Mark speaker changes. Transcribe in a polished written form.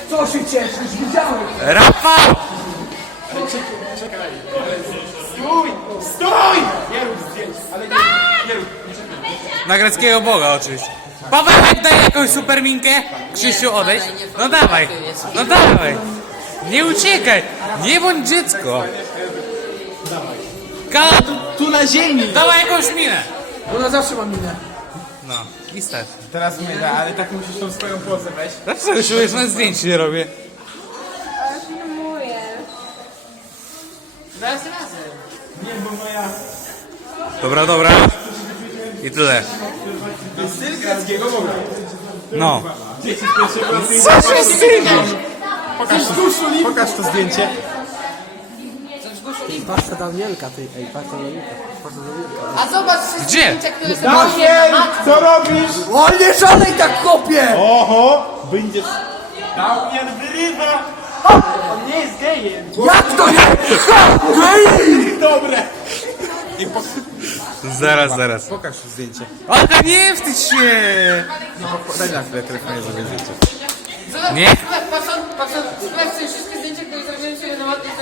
Speaker 1: Co się cieszysz? Widziałem!
Speaker 2: Rafał!
Speaker 3: Czekaj. Stój! Stój! Nie rób zdjęć, ale nie rób.
Speaker 2: Na greckiego boga oczywiście. Pawełek, daj jakąś superminkę. Krzysiu, odejdź. No dawaj, no dawaj. Nie uciekaj, nie bądź dziecko.
Speaker 3: Tu na ziemi!
Speaker 2: Dawaj jakąś minę.
Speaker 1: Ona zawsze ma minę.
Speaker 2: No, i starczy.
Speaker 3: Teraz my, ale tak musisz tą swoją pozę weź.
Speaker 2: Zawsze już na zdjęcie nie robię.
Speaker 4: Ale filmuję.
Speaker 1: Teraz razem.
Speaker 3: Nie, bo moja...
Speaker 2: Dobra, dobra. I tyle.
Speaker 3: To jest styl greckiego boga.
Speaker 2: No.
Speaker 3: Dzieci z pierwszej klasy...
Speaker 2: Co się stydzisz?
Speaker 3: Pokaż to zdjęcie.
Speaker 1: Patrz Danielka, ty. Ej, patrz Danielka.
Speaker 4: A zobacz wszystkie
Speaker 2: Gdzie?
Speaker 4: zdjęcia, które są
Speaker 3: Daniel! Co robisz?
Speaker 1: O, nie szalej tak, chłopie!
Speaker 3: Oho! Będziesz... Damian wyrywa! On nie jest gejem!
Speaker 1: Jak to nie? Gej!
Speaker 3: Dobre!
Speaker 2: Zaraz.
Speaker 3: Pokaż to zdjęcie.
Speaker 2: Ale nie wstydź się.
Speaker 3: Daj na chwilę telefonie zrobię zdjęcie.
Speaker 2: Nie?
Speaker 4: Patrz, wszystkie zdjęcia, które zrobiłem sobie na ładnie.